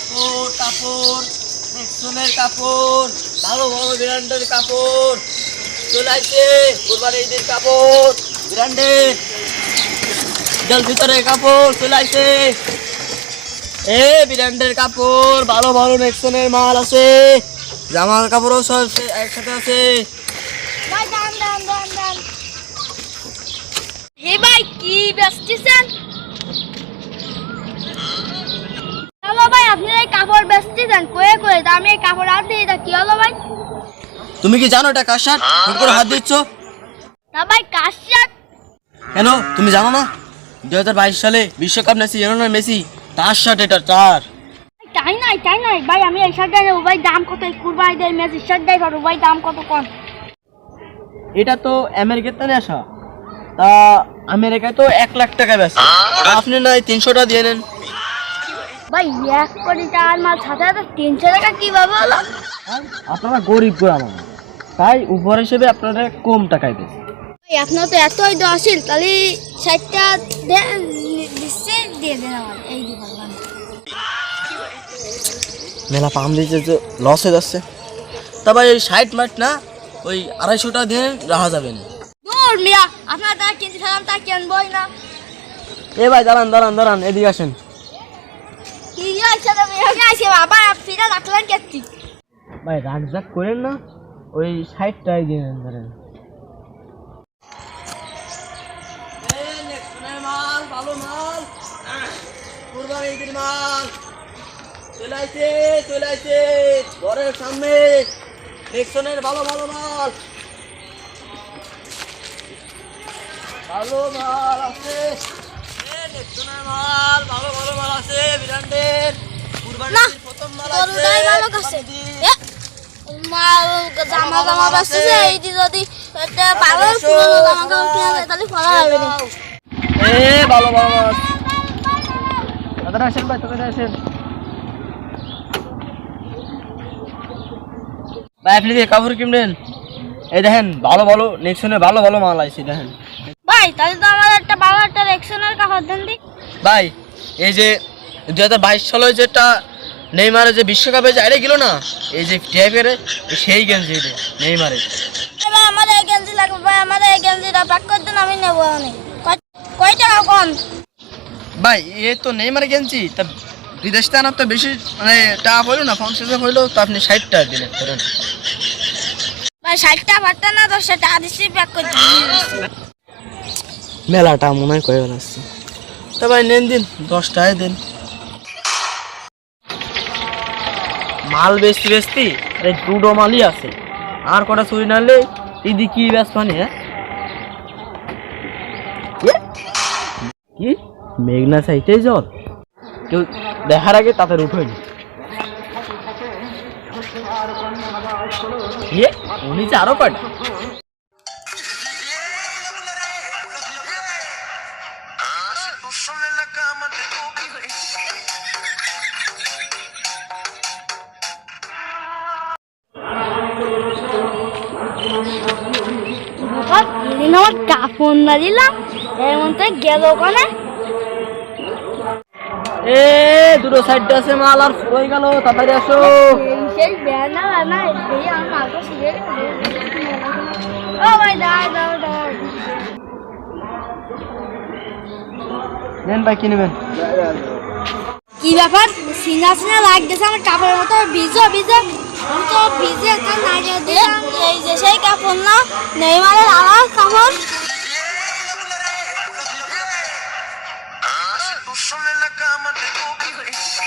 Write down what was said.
কাপড় কাপড় নেক্সনের কাপড় ভালো ভালো ব্র্যান্ডের কাপড় চলে আসছে কুরবানি ঈদের কাপড় ব্র্যান্ডের জল ভিতরে কাপড় চলে আসছে ব্র্যান্ডের কাপড় ভালো ভালো নেক্সনের মাল আছে জামার কাপড়ও সব একসাথে আছে ভাই দাম দাম দাম দাম হে ভাই কি বেচতেছেন হ্যালো ভাই আপনি এই কাপড় বেচতেছেন কয়ে কয়ে আমি এই কাপড় হাত দিয়ে এটা কি হলো ভাই তুমি কি জানো এটা কার শার্ট হুট করে হাত দিচ্ছ না ভাই কার শার্ট কেন তুমি জানো না 2022 সালে বিশ্বকাপ মেসি লিওনেল মেসি তার শার্ট এটা তার তাই নাই ভাই আমি এই শার্টটা নেবো ভাই দাম কত কুরবানি দেয় মেসি শার্ট দেয় পারবো ভাই দাম কত কম এটা তো আমেরিকাতে নিয়ে আসা তা আমেরিকায় তো 1 লাখ টাকা বেচে আপনি নাই 300 টাকা দিয়ে নেন ভাই 1 কোটি টাকার মাল সাথে 300 টাকা কিভাবে হলো আপনারা গরিব মানুষ তাই উপর হিসেবে আপনারা কম টাকায় দেন ভাই আপনার তো এতই দশিল তাহলে 60টা দিচ্ছে দিয়ে দেন আমার এই দিব মেলা পাম দিতে তো লস হয়ে যাচ্ছে তা ভাই 60 মাঠ না ওই 250 টাকা দিয়ে রাখা যাবে না দূর মিয়া আপনার টাকা কিনতে থাকলাম তা কিনবই না ভাই দাঁড়ান এদিকে আসেন কি হয়েছে তুমি এখানে আসে বাবা ফিরে রাখলেন কেটে ভাই রাগজাক করেন না ওই 60 টাকায় দিয়ে নেন ধরেন মাল ভালো মাল কুরবানি ঈদের মাল চলে আইছে ঘরের সামনে নেক্সনের ভালো ভালো মাল আছে নেক্সনের মাল ভালো মাল আছে ব্র্যান্ডের কুরবানির প্রথম মাল আছে তোরটাই ভালো কাছে মাল জামা বাসছে এইটি যদি একটা ভালো পুরো জামা কিনা যায় তাহলে ফলা হবে না ভালো মাল তাড়াতাড়ি আসেন ভাই ভাই আপনি দিয়ে কাপড় কিনবেন এই দেখেন ভালো নেক্সনের ভালো মাল আছে দেখেন ভাই তাহলে তো আমার একটা ভালো একটা রেকশনের কাপড় দেন দি ভাই এই যে 2022 সালে যেটা নেইমারের যে বিশ্বকাপে যে আরে গেল না এই যে টিআইপির সেই গেঞ্জি এটা নেইমারের ভাই আমার এই গেঞ্জি লাগবে ভাই আমার এই গেঞ্জিটা প্যাক করে দেন আমি নেব অনেক কয় টাকা কম ভাই এই তো নেইমারের গেঞ্জি তা বিদেশ থেকে আনার তো বেশি মানে টাকা হইলো না 50 হইলো তো আপনি 60 টাকা দিলেন ধরেন ভাই 60 টাকা ভাড়া না 10 টাকা দিছি প্যাক করে দিন মেলাটা মনে হয় কয়ে আসছে তা ভাই নেন দিন 10 টাকায় দেন মাল বেচতি আরে দুটো মালই আছে আর কটা চুরি নালে দিদি কি ব্যস্ত নি হ্যাঁ কি মেঘনা চাইতে জল কেউ দেখার আগে তাতে উঠেনি উনি যে আরো কয়টা আমার কাপড় না দিলাম এর মধ্যে গেল ওখানে দুটো সাইড আছে মাল আর হয়ে গেল তাড়াতাড়ি আসো সেই বেনা না এই আমার মালটা শিখে ও ভাই দাও নেন ভাই কি নেবেন কি ব্যাপার সিনা লাগতেছে আমার কাপড়ের মতো ভিজো আমি তো ভিজে একটা নাইজা দিলাম এই যে সেই কাপড় না নেইমারের আমার কাপড়